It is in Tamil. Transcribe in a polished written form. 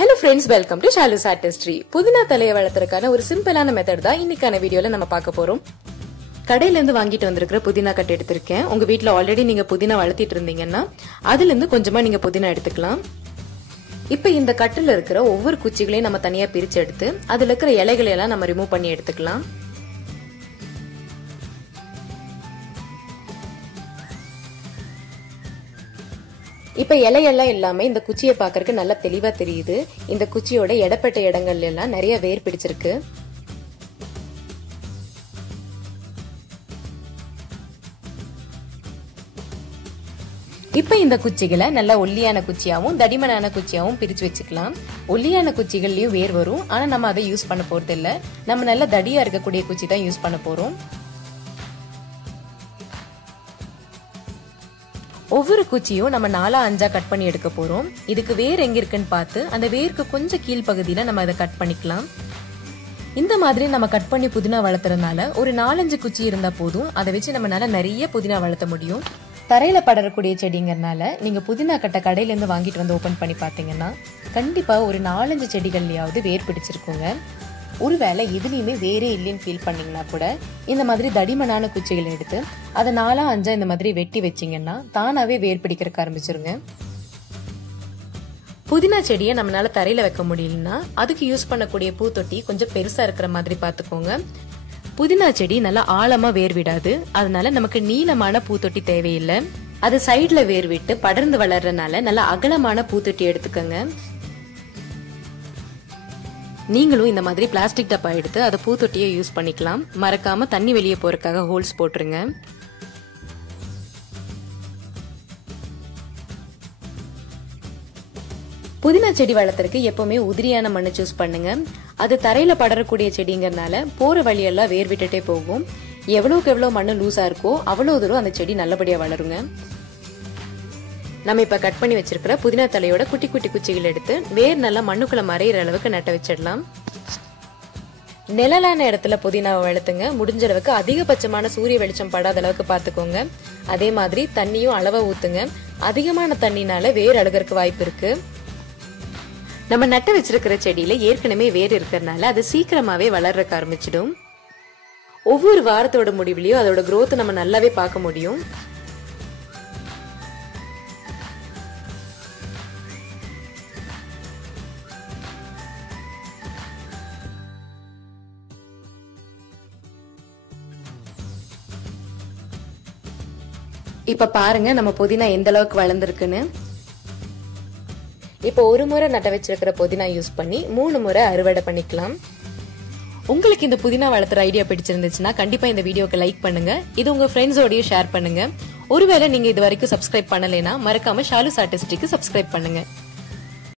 Hello friends, welcome to Shalu's Artistry. புதினா தலையை வளர்த்துறதுக்கான ஒரு சிம்பிளான மெத்தட் தான் இன்னைக்கான வீடியோல நம்ம பார்க்க போறோம். கடையில இருந்து வாங்கிட்டு வந்திருக்கிற புதினா கட்டு எடுத்திருக்கேன். உங்க வீட்ல ஆல்ரெடி நீங்க புதினா வளர்த்திட்டு இருந்தீங்கன்னா அதுல இருந்து கொஞ்சமா நீங்க புதினா எடுத்துக்கலாம். இப்போ இந்த கட்டுல இருக்கிற ஒவ்வொரு குச்சிகளையும் நம்ம தனியா பிரிச்சு எடுத்து அதுல இருக்கிற இலைகளை எல்லாம் நம்ம ரிமூவ் பண்ணி எடுத்துக்கலாம். இப்ப இலையெல்லாம் இல்லாம இந்த குச்சியை பாக்குறதுக்கு நல்லா தெளிவா தெரியுது. இந்த குச்சியோட இடப்பட்ட இடங்கள்ல எல்லாம் நிறைய வேர் பிடிச்சிருக்கு. இப்ப இந்த குச்சிகளை நல்லா ஒல்லியான குச்சியாவும் தடிமனான குச்சியாவும் பிரிச்சு வச்சுக்கலாம். ஒல்லியான குச்சிகள்லயும் வேர் வரும், ஆனா நம்ம அதை யூஸ் பண்ண போறது இல்ல. நம்ம நல்லா தடியா இருக்கக்கூடிய குச்சி தான் யூஸ் பண்ண போறோம். ஒவ்வொரு குச்சியும் நம்ம 4-5 கட் பண்ணி எடுக்க போறோம். இதுக்கு வேர் எங்க இருக்குன்னு பார்த்து அந்த வேருக்கு கொஞ்சம் கீழ் பகுதியில நம்ம அதை கட் பண்ணிக்கலாம். இந்த மாதிரி நம்ம கட் பண்ணி புதினா வளர்த்துறதுனால ஒரு 4-5 குச்சி இருந்தா போதும். அதை வச்சு நம்மளால நிறைய புதினா வளர்த்த முடியும். தரையில படரக்கூடிய செடிங்கிறதுனால நீங்க புதினா கட்டை கடையில இருந்து வாங்கிட்டு வந்து ஓபன் பண்ணி பாத்தீங்கன்னா கண்டிப்பா ஒரு 4-5 செடிகள்லயாவது வேர் பிடிச்சிருக்குங்க. ஒருவேளை எதுலையுமே வேறே இல்லைன்னு ஃபீல் பண்ணீங்கன்னா கூட இந்த மாதிரி தடிமனான குச்சிகளை எடுத்து அதை 4-5 இந்த மாதிரி வெட்டி வச்சிங்கன்னா தானாவே வேர் பிடிக்கிறதுக்கு ஆரம்பிச்சிருங்க. புதினா செடியை நம்மளால தரையில வைக்க முடியலன்னா அதுக்கு யூஸ் பண்ணக்கூடிய பூத்தொட்டி கொஞ்சம் பெருசா இருக்கிற மாதிரி பாத்துக்கோங்க. புதினா செடி நல்லா ஆழமா வேர் விடாது, அதனால நமக்கு நீளமான பூத்தொட்டி தேவையில்லை. அது சைட்ல வேர் விட்டு படர்ந்து வளர்றதுனால நல்லா அகலமான பூத்தொட்டி எடுத்துக்கோங்க. நீங்களும் இந்த மாதிரி பிளாஸ்டிக் டப்பா எடுத்து அதை பூத்தொட்டியை யூஸ் பண்ணிக்கலாம். மறக்காம தண்ணி வெளியே போறதுக்காக ஹோல்ஸ் போட்டுருங்க. புதினா செடி வளர்த்துறதுக்கு எப்பவுமே உதிரியான மண்ணை சூஸ் பண்ணுங்க. அது தரையில படரக்கூடிய செடிங்கிறதுனால போற வழியெல்லாம் வேர் விட்டுட்டே போகும். எவ்வளவுக்கு எவ்வளவு மண்ணு லூஸா இருக்கோ அவ்வளவு தூரம் அந்த செடி நல்லபடியா வளருங்க. நம்ம இப்ப கட் பண்ணி வச்சிருக்கிற புதினா தலையோட குட்டி குட்டி குச்சிகள் எடுத்து வேர் நல்லா மண்ணுக்குள்ள மறையிற அளவுக்கு நட்ட வச்சிடலாம். நிழலான இடத்துல புதினாவை வளர்த்துங்க. முடிஞ்ச அளவுக்கு அதிகபட்சமான சூரிய வெளிச்சம் படாத அளவுக்கு பாத்துக்கோங்க. அதே மாதிரி தண்ணியும் அளவா ஊத்துங்க. அதிகமான தண்ணினால வேர் அழுகிறதுக்கு வாய்ப்பு இருக்கு. நம்ம நட்டு வச்சிருக்கிற செடியில ஏற்கனவே வேர் இருக்கிறதுனால அது சீக்கிரமாவே வளர்றதுக்கு ஆரம்பிச்சிடும். ஒவ்வொரு வாரத்தோட முடிவுலயும் அதோட growth நம்ம நல்லாவே பார்க்க முடியும். இப்ப பாருங்க நம்ம புதினா எந்த அளவுக்கு வளர்ந்துருக்குன்னு. இப்ப ஒரு முறை நட்ட வச்சிருக்கிற புதினா யூஸ் பண்ணி 3 முறை அறுவடை பண்ணிக்கலாம். உங்களுக்கு இந்த புதினா வளர்த்துற ஐடியா பிடிச்சிருந்துச்சுன்னா கண்டிப்பா இந்த வீடியோக்கு லைக் பண்ணுங்க. இது உங்க ஃப்ரெண்ட்ஸோடய ஷேர் பண்ணுங்க. ஒருவேளை நீங்க இது வரைக்கும் சப்ஸ்கிரைப் பண்ணலைன்னா மறக்காம ஷாலுஸ் ஆர்டிஸ்ட்ரிக்கு சப்ஸ்கிரைப் பண்ணுங்க.